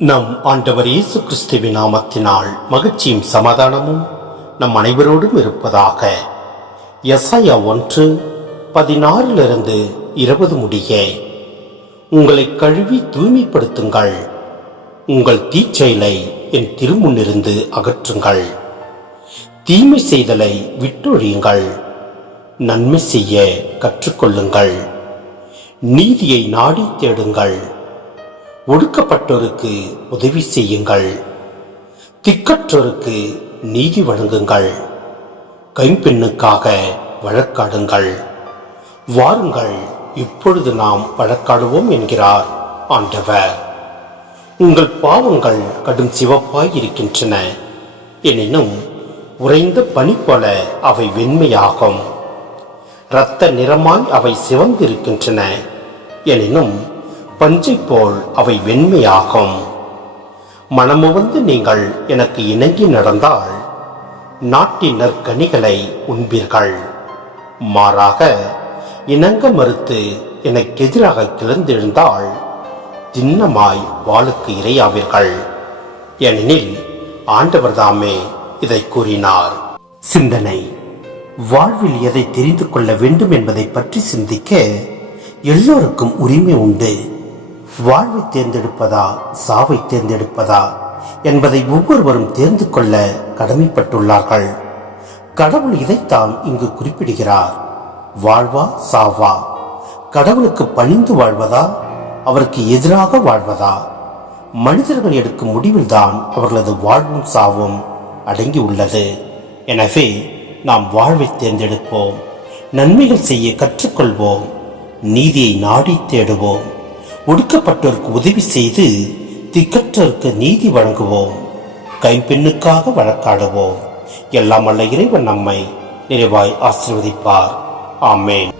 நம் ஆண்டவர் இயேசு கிறிஸ்துவின் நாமத்தினால் மகிழ்ச்சியும் சமாதானமும் நம் அனைவரோடும் இருப்பதாக. எசாயா 1:16 முடிய, உங்களை கழுவி தூய்மைப்படுத்துங்கள், உங்கள் தீச்செயலை என் திருமுன்னிருந்து அகற்றுங்கள், தீமை செய்தலை விட்டொழியுங்கள், நன்மை செய்ய கற்றுக்கொள்ளுங்கள், நீதியை நாடி தேடுங்கள், ஒடுக்கப்பட்டோருக்கு உதவி செய்யுங்கள், திக்கற்றோருக்கு நீதி வழங்குங்கள், கைம்பெண்ணுக்காக வழக்காடுங்கள். வாருங்கள், இப்பொழுது நாம் வழக்காடுவோம் என்கிறார் ஆண்டவர். உங்கள் பாவங்கள் கடும் சிவப்பாய் இருக்கின்றன, எனினும் உறைந்த பனி போல அவை வெண்மையாகும். இரத்த நிறமாய் அவை சிவந்திருக்கின்றன, எனினும் பஞ்சை போல் அவை வெண்மையாகும். மனமுவந்து நீங்கள் எனக்கு இணங்கி நடந்தால் நாட்டின் நற்கனிகளை உண்பீர்கள். மாறாக இணங்க மறுத்து எனக்கு எதிராக கிளர்ந்தெழுந்தால் திண்ணமாய் வாளுக்கு இரையாவீர்கள். ஏனெனில் ஆண்டவர் தாமே இதை கூறினார். சிந்தனை: வாழ்வில் எதை தெரிந்து கொள்ள வேண்டும் என்பதை பற்றி சிந்திக்க எல்லோருக்கும் உரிமை உண்டு. வாழ்வை தேர்ந்தெடுப்பதா சாவை தேர்ந்தெடுப்பதா என்பதை ஒவ்வொருவரும் தேர்ந்து கொள்ள கடமைப்பட்டுள்ளார்கள். கடவுள் இதைத்தான் இங்கு குறிப்பிடுகிறார். வாழ்வா சாவா? கடவுளுக்கு பணிந்து வாழ்வதா, அவருக்கு எதிராக வாழ்வதா? மனிதர்கள் எடுக்கும் முடிவில்தான் அவர்களது வாழ்வும் சாவும் அடங்கி உள்ளது. எனவே நாம் வாழ்வை தேர்ந்தெடுப்போம், நன்மைகள் செய்ய கற்றுக்கொள்வோம், நீதியை நாடி தேடுவோம், ஒடுக்கப்பட்டோருக்கு உதவி செய்து திக்கற்றோருக்கு நீதி வழங்குவோம், கைம்பெண்ணுக்காக வழக்காடுவோம். எல்லாம் வல்ல இறைவன் நம்மை நிறைவாய் ஆசீர்வதிப்பார். ஆமென்.